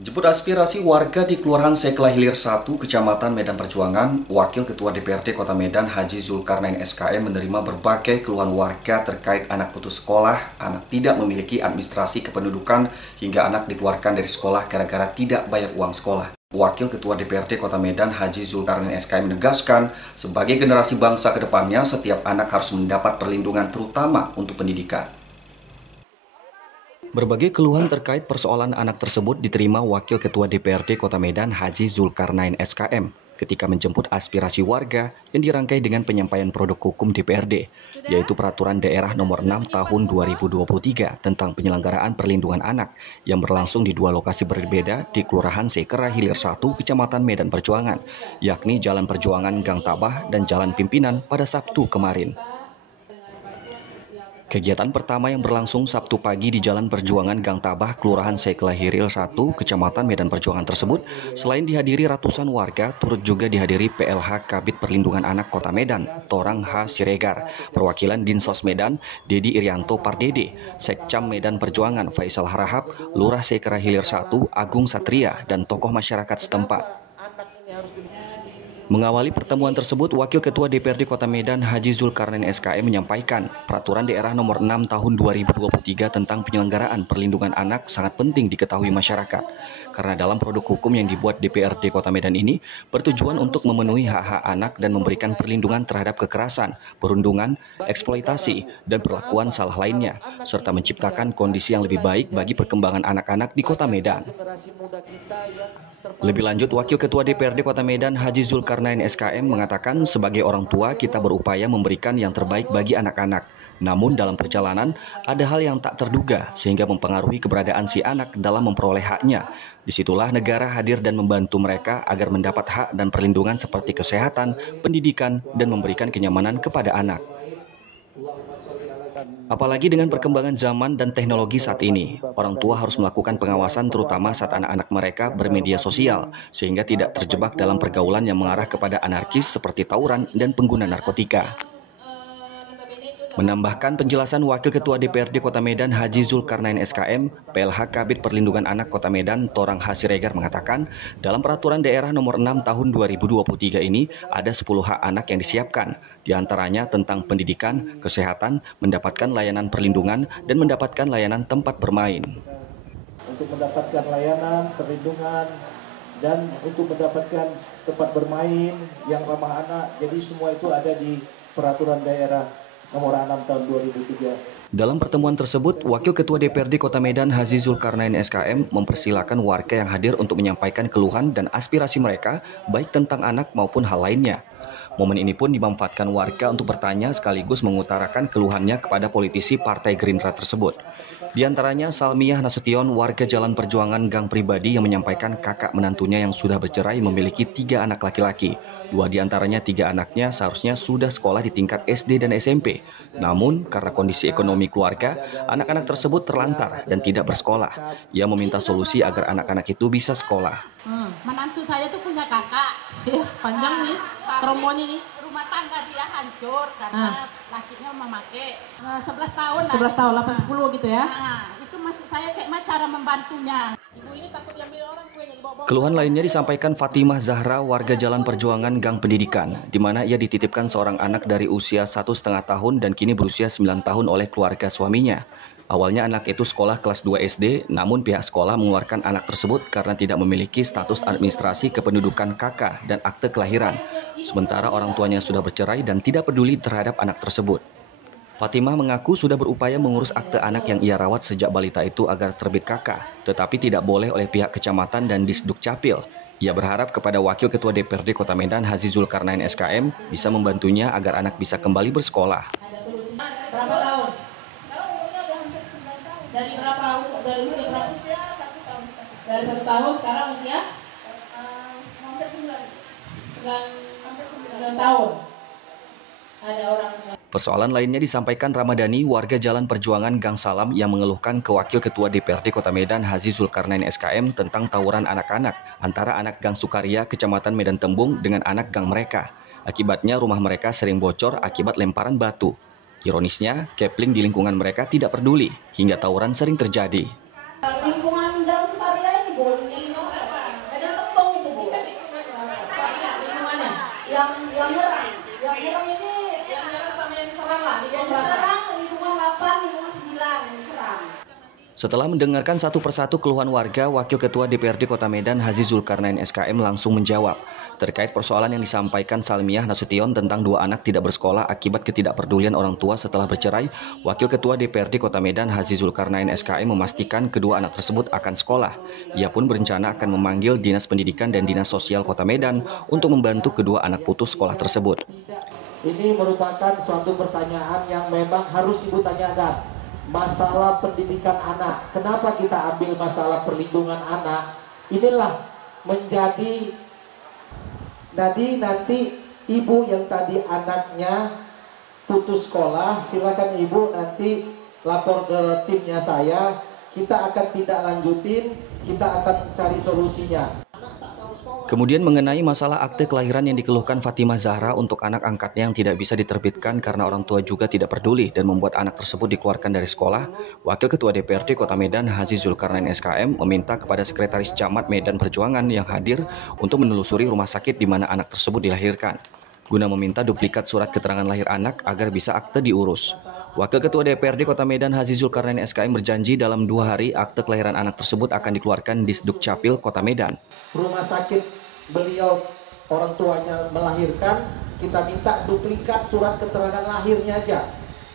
Jemput aspirasi warga di Kelurahan Sekla Hilir 1, Kecamatan Medan Perjuangan, Wakil Ketua DPRD Kota Medan Haji Zulkarnain SKM menerima berbagai keluhan warga terkait anak putus sekolah, anak tidak memiliki administrasi kependudukan, hingga anak dikeluarkan dari sekolah gara-gara tidak bayar uang sekolah. Wakil Ketua DPRD Kota Medan Haji Zulkarnain SKM menegaskan, sebagai generasi bangsa ke depannya, setiap anak harus mendapat perlindungan terutama untuk pendidikan. Berbagai keluhan terkait persoalan anak tersebut diterima Wakil Ketua DPRD Kota Medan Haji Zulkarnain SKM ketika menjemput aspirasi warga yang dirangkai dengan penyampaian produk hukum DPRD, yaitu Peraturan Daerah Nomor 6 Tahun 2023 tentang penyelenggaraan perlindungan anak yang berlangsung di dua lokasi berbeda di Kelurahan Sekra Hilir 1, Kecamatan Medan Perjuangan, yakni Jalan Perjuangan Gang Tabah dan Jalan Pimpinan pada Sabtu kemarin. Kegiatan pertama yang berlangsung Sabtu pagi di Jalan Perjuangan Gang Tabah, Kelurahan Sekla Hilir 1, Kecamatan Medan Perjuangan tersebut, selain dihadiri ratusan warga, turut juga dihadiri PLH Kabid Perlindungan Anak Kota Medan, Torang H. Siregar, perwakilan Dinsos Medan, Dedi Irianto Pardede, Sekcam Medan Perjuangan Faisal Harahap, Lurah Sekra Hilir 1, Agung Satria, dan tokoh masyarakat setempat. Mengawali pertemuan tersebut, Wakil Ketua DPRD Kota Medan Haji Zulkarnain SKM menyampaikan Peraturan Daerah Nomor 6 Tahun 2023 tentang penyelenggaraan perlindungan anak sangat penting diketahui masyarakat. Karena dalam produk hukum yang dibuat DPRD Kota Medan ini bertujuan untuk memenuhi hak-hak anak dan memberikan perlindungan terhadap kekerasan, perundungan, eksploitasi, dan perlakuan salah lainnya, serta menciptakan kondisi yang lebih baik bagi perkembangan anak-anak di Kota Medan. Lebih lanjut, Wakil Ketua DPRD Kota Medan Haji Zulkarnain SKM mengatakan sebagai orang tua kita berupaya memberikan yang terbaik bagi anak-anak. Namun dalam perjalanan ada hal yang tak terduga sehingga mempengaruhi keberadaan si anak dalam memperoleh haknya. Disitulah negara hadir dan membantu mereka agar mendapat hak dan perlindungan seperti kesehatan, pendidikan, dan memberikan kenyamanan kepada anak. Apalagi dengan perkembangan zaman dan teknologi saat ini, orang tua harus melakukan pengawasan terutama saat anak-anak mereka bermedia sosial, sehingga tidak terjebak dalam pergaulan yang mengarah kepada anarkis seperti tawuran dan pengguna narkotika. Menambahkan penjelasan Wakil Ketua DPRD Kota Medan Haji Zulkarnain SKM, PLH Kabid Perlindungan Anak Kota Medan Torang H. Siregar mengatakan, dalam Peraturan Daerah Nomor 6 Tahun 2023 ini ada 10 hak anak yang disiapkan, diantaranya tentang pendidikan, kesehatan, mendapatkan layanan perlindungan, dan mendapatkan layanan tempat bermain. Untuk mendapatkan layanan, perlindungan, dan untuk mendapatkan tempat bermain yang ramah anak, jadi semua itu ada di Peraturan Daerah Nomor 6 Tahun 2003. Dalam pertemuan tersebut, Wakil Ketua DPRD Kota Medan Haji Zulkarnain SKM mempersilahkan warga yang hadir untuk menyampaikan keluhan dan aspirasi mereka, baik tentang anak maupun hal lainnya. Momen ini pun dimanfaatkan warga untuk bertanya sekaligus mengutarakan keluhannya kepada politisi Partai Gerindra tersebut. Di antaranya Salmiah Nasution, warga Jalan Perjuangan Gang Pribadi yang menyampaikan kakak menantunya yang sudah bercerai memiliki 3 anak laki-laki. 2 di antaranya 3 anaknya seharusnya sudah sekolah di tingkat SD dan SMP. Namun, karena kondisi ekonomi keluarga, anak-anak tersebut terlantar dan tidak bersekolah. Ia meminta solusi agar anak-anak itu bisa sekolah. Menantu saya tuh punya kakak, panjang nih, promonya nih. Rumah tangga dia hancur karena lakinya memakai 11 tahun. 11 tahun, 8-10 gitu ya? Nah, itu maksud saya kayak cara membantunya. Ibu ini takut diambil orang kuenya dibawa-bawa. Keluhan lainnya disampaikan Fatimah Zahra, warga Jalan Perjuangan Gang Pendidikan, di mana ia dititipkan seorang anak dari usia 1,5 tahun dan kini berusia 9 tahun oleh keluarga suaminya. Awalnya anak itu sekolah kelas 2 SD, namun pihak sekolah mengeluarkan anak tersebut karena tidak memiliki status administrasi kependudukan KK dan akte kelahiran. Sementara orang tuanya sudah bercerai dan tidak peduli terhadap anak tersebut. Fatimah mengaku sudah berupaya mengurus akte anak yang ia rawat sejak balita itu agar terbit KK, tetapi tidak boleh oleh pihak kecamatan dan Disduk Capil. Ia berharap kepada Wakil Ketua DPRD Kota Medan Haji Zulkarnain SKM bisa membantunya agar anak bisa kembali bersekolah. Berapa tahun? Dari berapa? Dari usia berapa? Dari 1 tahun sekarang usia? Hampir 9 tahun. Ada orang. Persoalan lainnya disampaikan Ramadhani, warga Jalan Perjuangan Gang Salam yang mengeluhkan ke Wakil Ketua DPRD Kota Medan Haji Zulkarnain SKM tentang tawuran anak-anak antara anak Gang Sukaria, Kecamatan Medan Tembung dengan anak gang mereka. Akibatnya rumah mereka sering bocor akibat lemparan batu. Ironisnya, Kepling di lingkungan mereka tidak peduli hingga tawuran sering terjadi. lingkungan Gang Sukaria ini Setelah mendengarkan satu persatu keluhan warga, Wakil Ketua DPRD Kota Medan Haji Zulkarnain SKM langsung menjawab terkait persoalan yang disampaikan Salmiah Nasution tentang 2 anak tidak bersekolah akibat ketidakpedulian orang tua setelah bercerai. Wakil Ketua DPRD Kota Medan Haji Zulkarnain SKM memastikan kedua anak tersebut akan sekolah. Ia pun berencana akan memanggil Dinas Pendidikan dan Dinas Sosial Kota Medan untuk membantu kedua anak putus sekolah tersebut. Ini merupakan suatu pertanyaan yang memang harus Ibu tanyakan. Masalah pendidikan anak. Kenapa kita ambil masalah perlindungan anak? Inilah menjadi nanti ibu yang tadi anaknya putus sekolah, silakan ibu nanti lapor ke timnya saya. Kita akan tidak lanjutin, kita akan cari solusinya. Kemudian mengenai masalah akte kelahiran yang dikeluhkan Fatimah Zahra untuk anak angkatnya yang tidak bisa diterbitkan karena orang tua juga tidak peduli dan membuat anak tersebut dikeluarkan dari sekolah, Wakil Ketua DPRD Kota Medan Haji Zulkarnain SKM meminta kepada Sekretaris Camat Medan Perjuangan yang hadir untuk menelusuri rumah sakit di mana anak tersebut dilahirkan, guna meminta duplikat surat keterangan lahir anak agar bisa akte diurus. Wakil Ketua DPRD Kota Medan Haji Zulkarnain SKM berjanji dalam 2 hari akte kelahiran anak tersebut akan dikeluarkan di Sdukcapil Kota Medan. Rumah sakit beliau orang tuanya melahirkan, kita minta duplikat surat keterangan lahirnya aja.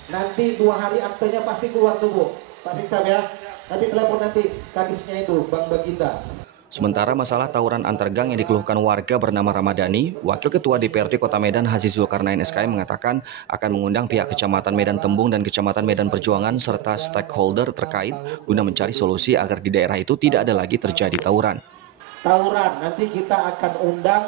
Nanti 2 hari aktenya pasti keluar tuh Bu. Pak Sikam ya. Nanti telepon nanti kadisnya itu Bang Baginda. Sementara masalah tawuran antar gang yang dikeluhkan warga bernama Ramadhani, Wakil Ketua DPRD Kota Medan Haji Zulkarnain SKM mengatakan akan mengundang pihak Kecamatan Medan Tembung dan Kecamatan Medan Perjuangan serta stakeholder terkait guna mencari solusi agar di daerah itu tidak ada lagi terjadi tawuran. Nanti kita akan undang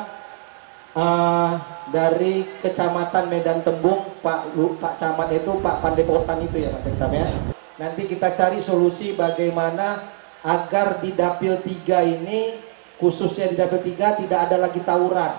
dari Kecamatan Medan Tembung, Pak Camat itu, Pak Pandepotan itu ya Pak Sekam ya. Nanti kita cari solusi bagaimana agar di Dapil 3 ini, khususnya di Dapil 3 tidak ada lagi tawuran.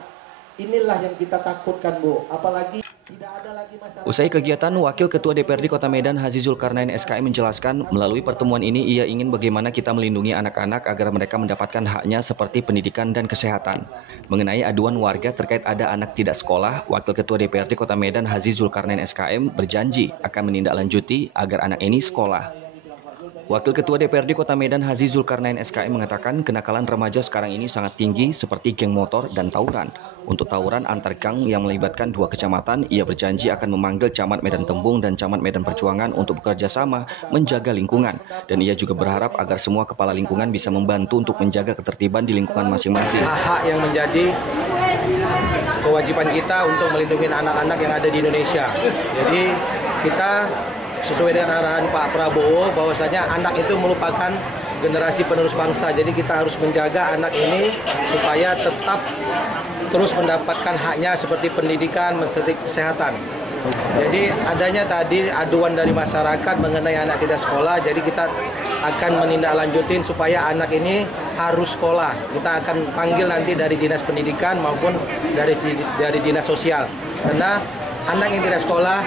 Inilah yang kita takutkan Bu, apalagi tidak ada lagi masalah. Usai kegiatan, Wakil Ketua DPRD Kota Medan Haji Zulkarnain SKM menjelaskan melalui pertemuan ini ia ingin bagaimana kita melindungi anak-anak agar mereka mendapatkan haknya seperti pendidikan dan kesehatan. Mengenai aduan warga terkait ada anak tidak sekolah, Wakil Ketua DPRD Kota Medan Haji Zulkarnain SKM berjanji akan menindaklanjuti agar anak ini sekolah. Wakil Ketua DPRD Kota Medan Haji Zulkarnain SKM mengatakan kenakalan remaja sekarang ini sangat tinggi seperti geng motor dan tawuran. Untuk tawuran antar gang yang melibatkan 2 kecamatan, ia berjanji akan memanggil Camat Medan Tembung dan Camat Medan Perjuangan untuk bekerja sama menjaga lingkungan. Dan ia juga berharap agar semua kepala lingkungan bisa membantu untuk menjaga ketertiban di lingkungan masing-masing. Hak yang menjadi kewajiban kita untuk melindungi anak-anak yang ada di Indonesia. Jadi kita sesuai dengan arahan Pak Prabowo bahwasanya anak itu merupakan generasi penerus bangsa. Jadi kita harus menjaga anak ini supaya tetap terus mendapatkan haknya seperti pendidikan, seperti kesehatan. Jadi adanya tadi aduan dari masyarakat mengenai anak tidak sekolah, jadi kita akan menindaklanjutin supaya anak ini harus sekolah. Kita akan panggil nanti dari Dinas Pendidikan maupun dari Dinas Sosial. Karena anak yang tidak sekolah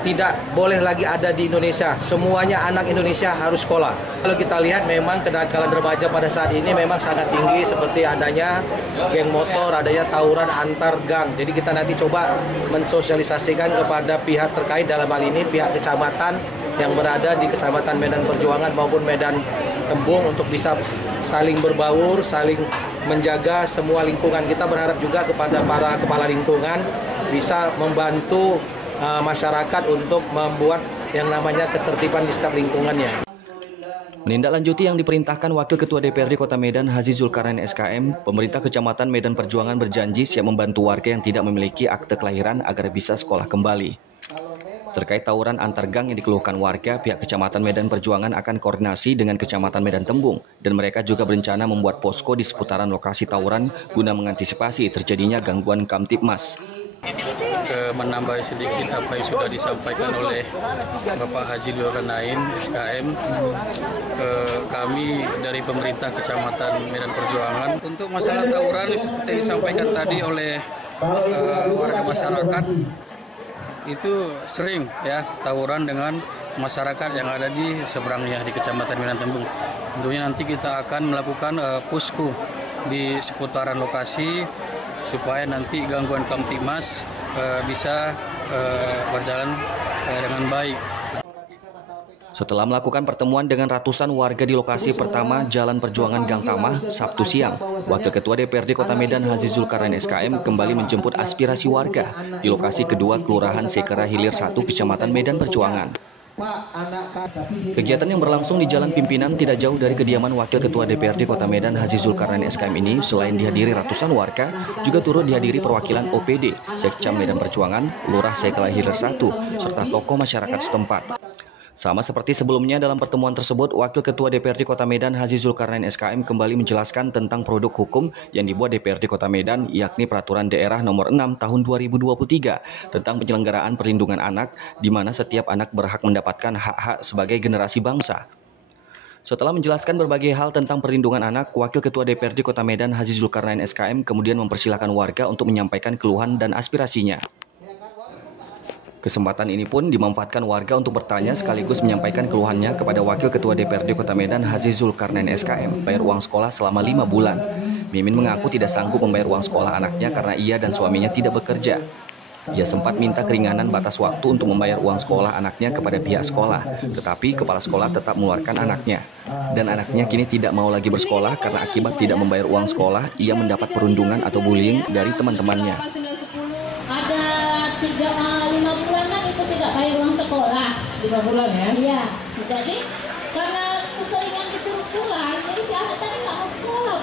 tidak boleh lagi ada di Indonesia. Semuanya anak Indonesia harus sekolah. Kalau kita lihat memang kenakalan remaja pada saat ini memang sangat tinggi seperti adanya geng motor, adanya tawuran antar gang. Jadi kita nanti coba mensosialisasikan kepada pihak terkait dalam hal ini pihak kecamatan yang berada di Kecamatan Medan Perjuangan maupun Medan Tembung untuk bisa saling berbaur, saling menjaga semua lingkungan. Kita berharap juga kepada para kepala lingkungan bisa membantu masyarakat untuk membuat yang namanya ketertiban di setiap lingkungannya. Menindaklanjuti yang diperintahkan Wakil Ketua DPRD Kota Medan Haji Zulkarnain SKM, pemerintah Kecamatan Medan Perjuangan berjanji siap membantu warga yang tidak memiliki akte kelahiran agar bisa sekolah kembali. Terkait tawuran antar gang yang dikeluhkan warga, pihak Kecamatan Medan Perjuangan akan koordinasi dengan Kecamatan Medan Tembung dan mereka juga berencana membuat posko di seputaran lokasi tawuran guna mengantisipasi terjadinya gangguan Kamtibmas. Menambah sedikit apa yang sudah disampaikan oleh Bapak Haji Zulkarnain SKM, kami dari pemerintah Kecamatan Medan Perjuangan untuk masalah tawuran seperti disampaikan tadi oleh warga masyarakat, itu sering ya tawuran dengan masyarakat yang ada di seberangnya di Kecamatan Medan Tembung. Tentunya nanti kita akan melakukan posko di seputaran lokasi supaya nanti gangguan Kamtibmas bisa berjalan dengan baik. Setelah melakukan pertemuan dengan ratusan warga di lokasi pertama Jalan Perjuangan Gang Tamah, Sabtu siang, Wakil Ketua DPRD Kota Medan Haji Zulkarnain SKM kembali menjemput aspirasi warga di lokasi kedua Kelurahan Sekera Hilir 1, Kecamatan Medan Perjuangan. Kegiatan yang berlangsung di Jalan Pimpinan tidak jauh dari kediaman Wakil Ketua DPRD Kota Medan Haji Zulkarnain SKM ini, selain dihadiri ratusan warga, juga turut dihadiri perwakilan OPD, Sekcam Medan Perjuangan, Lurah Sekera Hilir 1, serta tokoh masyarakat setempat. Sama seperti sebelumnya dalam pertemuan tersebut, Wakil Ketua DPRD Kota Medan Haji Zulkarnain SKM kembali menjelaskan tentang produk hukum yang dibuat DPRD Kota Medan, yakni Peraturan Daerah Nomor 6 Tahun 2023 tentang penyelenggaraan perlindungan anak, di mana setiap anak berhak mendapatkan hak-hak sebagai generasi bangsa. Setelah menjelaskan berbagai hal tentang perlindungan anak, Wakil Ketua DPRD Kota Medan Haji Zulkarnain SKM kemudian mempersilahkan warga untuk menyampaikan keluhan dan aspirasinya. Kesempatan ini pun dimanfaatkan warga untuk bertanya sekaligus menyampaikan keluhannya kepada Wakil Ketua DPRD Kota Medan Haji Zulkarnain SKM bayar uang sekolah selama 5 bulan. Mimin mengaku tidak sanggup membayar uang sekolah anaknya karena ia dan suaminya tidak bekerja. Ia sempat minta keringanan batas waktu untuk membayar uang sekolah anaknya kepada pihak sekolah, tetapi kepala sekolah tetap mengeluarkan anaknya. Dan anaknya kini tidak mau lagi bersekolah karena akibat tidak membayar uang sekolah, ia mendapat perundungan atau bullying dari teman-temannya. Ada 5 bulanan itu tidak bayar uang sekolah. 5 bulan ya? Iya. Jadi karena keseringan disuruh pulang, jadi si anak tadi nggak mau sekolah.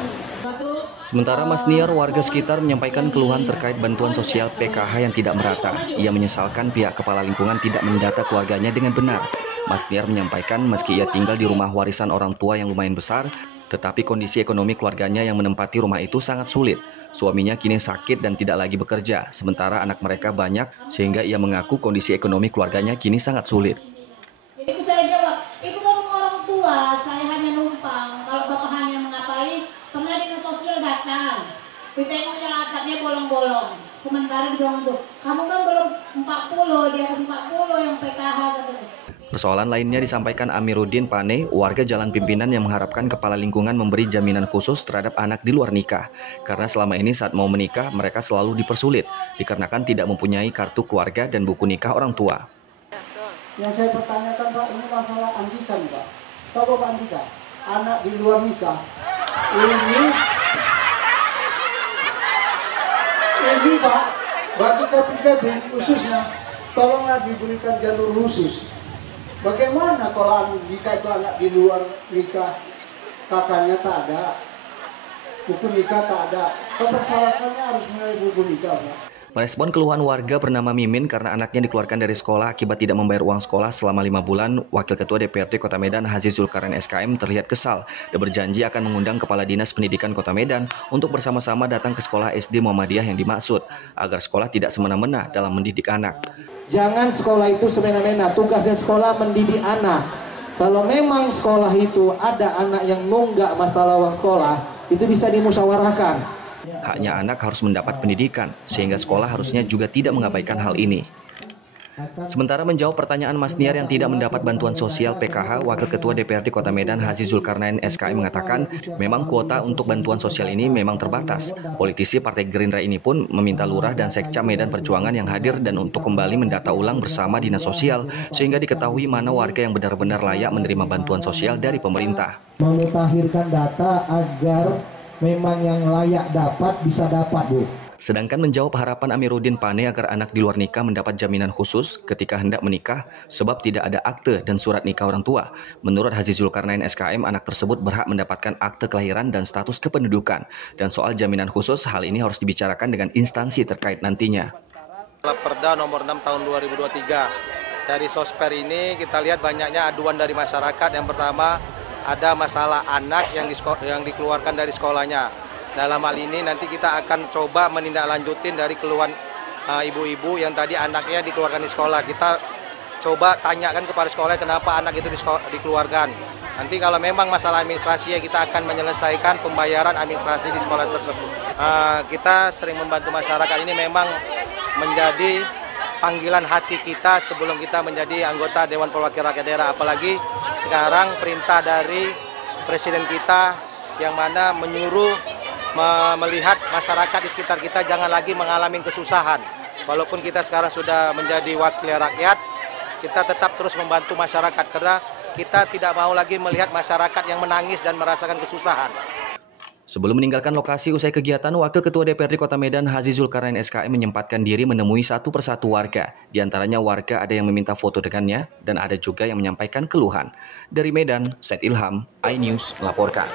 Sementara Mas Niar, warga sekitar menyampaikan keluhan terkait bantuan sosial PKH yang tidak merata. Ia menyesalkan pihak kepala lingkungan tidak mendata keluarganya dengan benar. Mas Niar menyampaikan meski ia tinggal di rumah warisan orang tua yang lumayan besar, tetapi kondisi ekonomi keluarganya yang menempati rumah itu sangat sulit. Suaminya kini sakit dan tidak lagi bekerja, sementara anak mereka banyak, sehingga ia mengaku kondisi ekonomi keluarganya kini sangat sulit. Jadi saya jawab, itu kan rumah orang tua, saya hanya numpang. Kalau bapak hanya mengapai, pernah dinas sosial datang, ditengoknya atapnya bolong-bolong. Sementara dibilang tuh, kamu kan belum 40, di atas 40 yang PKH katanya. Persoalan lainnya disampaikan Amiruddin Pane, warga Jalan Pimpinan yang mengharapkan kepala lingkungan memberi jaminan khusus terhadap anak di luar nikah. Karena selama ini saat mau menikah, mereka selalu dipersulit, dikarenakan tidak mempunyai kartu keluarga dan buku nikah orang tua. Yang saya pertanyakan Pak, ini masalah Andika nih Pak. Tahu Pak Andika? Anak di luar nikah. Ini Pak, bagi KPKB khususnya, tolonglah diberikan jalur khusus. Bagaimana kalau Andika itu anak di luar nikah, kakaknya tak ada, buku nikah tak ada, persyaratannya harus mulai buku nikah Pak. Merespon keluhan warga bernama Mimin karena anaknya dikeluarkan dari sekolah akibat tidak membayar uang sekolah selama 5 bulan, Wakil Ketua DPRD Kota Medan Haji Zulkarnain SKM terlihat kesal dan berjanji akan mengundang Kepala Dinas Pendidikan Kota Medan untuk bersama-sama datang ke sekolah SD Muhammadiyah yang dimaksud, agar sekolah tidak semena-mena dalam mendidik anak. Jangan sekolah itu semena-mena, tugasnya sekolah mendidik anak. Kalau memang sekolah itu ada anak yang nunggak masalah uang sekolah, itu bisa dimusyawarahkan. Haknya anak harus mendapat pendidikan, sehingga sekolah harusnya juga tidak mengabaikan hal ini. Sementara menjawab pertanyaan Mas Niar yang tidak mendapat bantuan sosial PKH, Wakil Ketua DPRD Kota Medan Haji Zulkarnain SKM mengatakan memang kuota untuk bantuan sosial ini memang terbatas. Politisi Partai Gerindra ini pun meminta Lurah dan Sekcam Medan Perjuangan yang hadir dan untuk kembali mendata ulang bersama Dinas Sosial sehingga diketahui mana warga yang benar-benar layak menerima bantuan sosial dari pemerintah. Memutakhirkan data agar memang yang layak dapat bisa dapat, Bu. Sedangkan menjawab harapan Amiruddin Pane agar anak di luar nikah mendapat jaminan khusus ketika hendak menikah sebab tidak ada akte dan surat nikah orang tua. Menurut Haji Zulkarnain SKM, anak tersebut berhak mendapatkan akte kelahiran dan status kependudukan. Dan soal jaminan khusus, hal ini harus dibicarakan dengan instansi terkait nantinya. Perda nomor 6 tahun 2023. Dari Sosper ini kita lihat banyaknya aduan dari masyarakat. Yang pertama, ada masalah anak yang dikeluarkan dari sekolahnya. Dalam hal ini nanti kita akan coba menindaklanjutin dari keluhan ibu-ibu yang tadi anaknya dikeluarkan di sekolah. Kita coba tanyakan kepada sekolah kenapa anak itu dikeluarkan. Nanti kalau memang masalah administrasi ya kita akan menyelesaikan pembayaran administrasi di sekolah tersebut. Kita sering membantu masyarakat, ini memang menjadi panggilan hati kita sebelum kita menjadi anggota Dewan Perwakilan Rakyat Daerah. Apalagi sekarang perintah dari Presiden kita yang mana menyuruh melihat masyarakat di sekitar kita jangan lagi mengalami kesusahan. Walaupun kita sekarang sudah menjadi wakil rakyat, kita tetap terus membantu masyarakat karena Kita tidak mau lagi melihat masyarakat yang menangis dan merasakan kesusahan. Sebelum meninggalkan lokasi usai kegiatan, Wakil Ketua DPRD Kota Medan Haji Zulkarnain SKM menyempatkan diri menemui satu persatu warga. Di antaranya warga ada yang meminta foto dengannya dan ada juga yang menyampaikan keluhan. Dari Medan, Said Ilham, iNews melaporkan.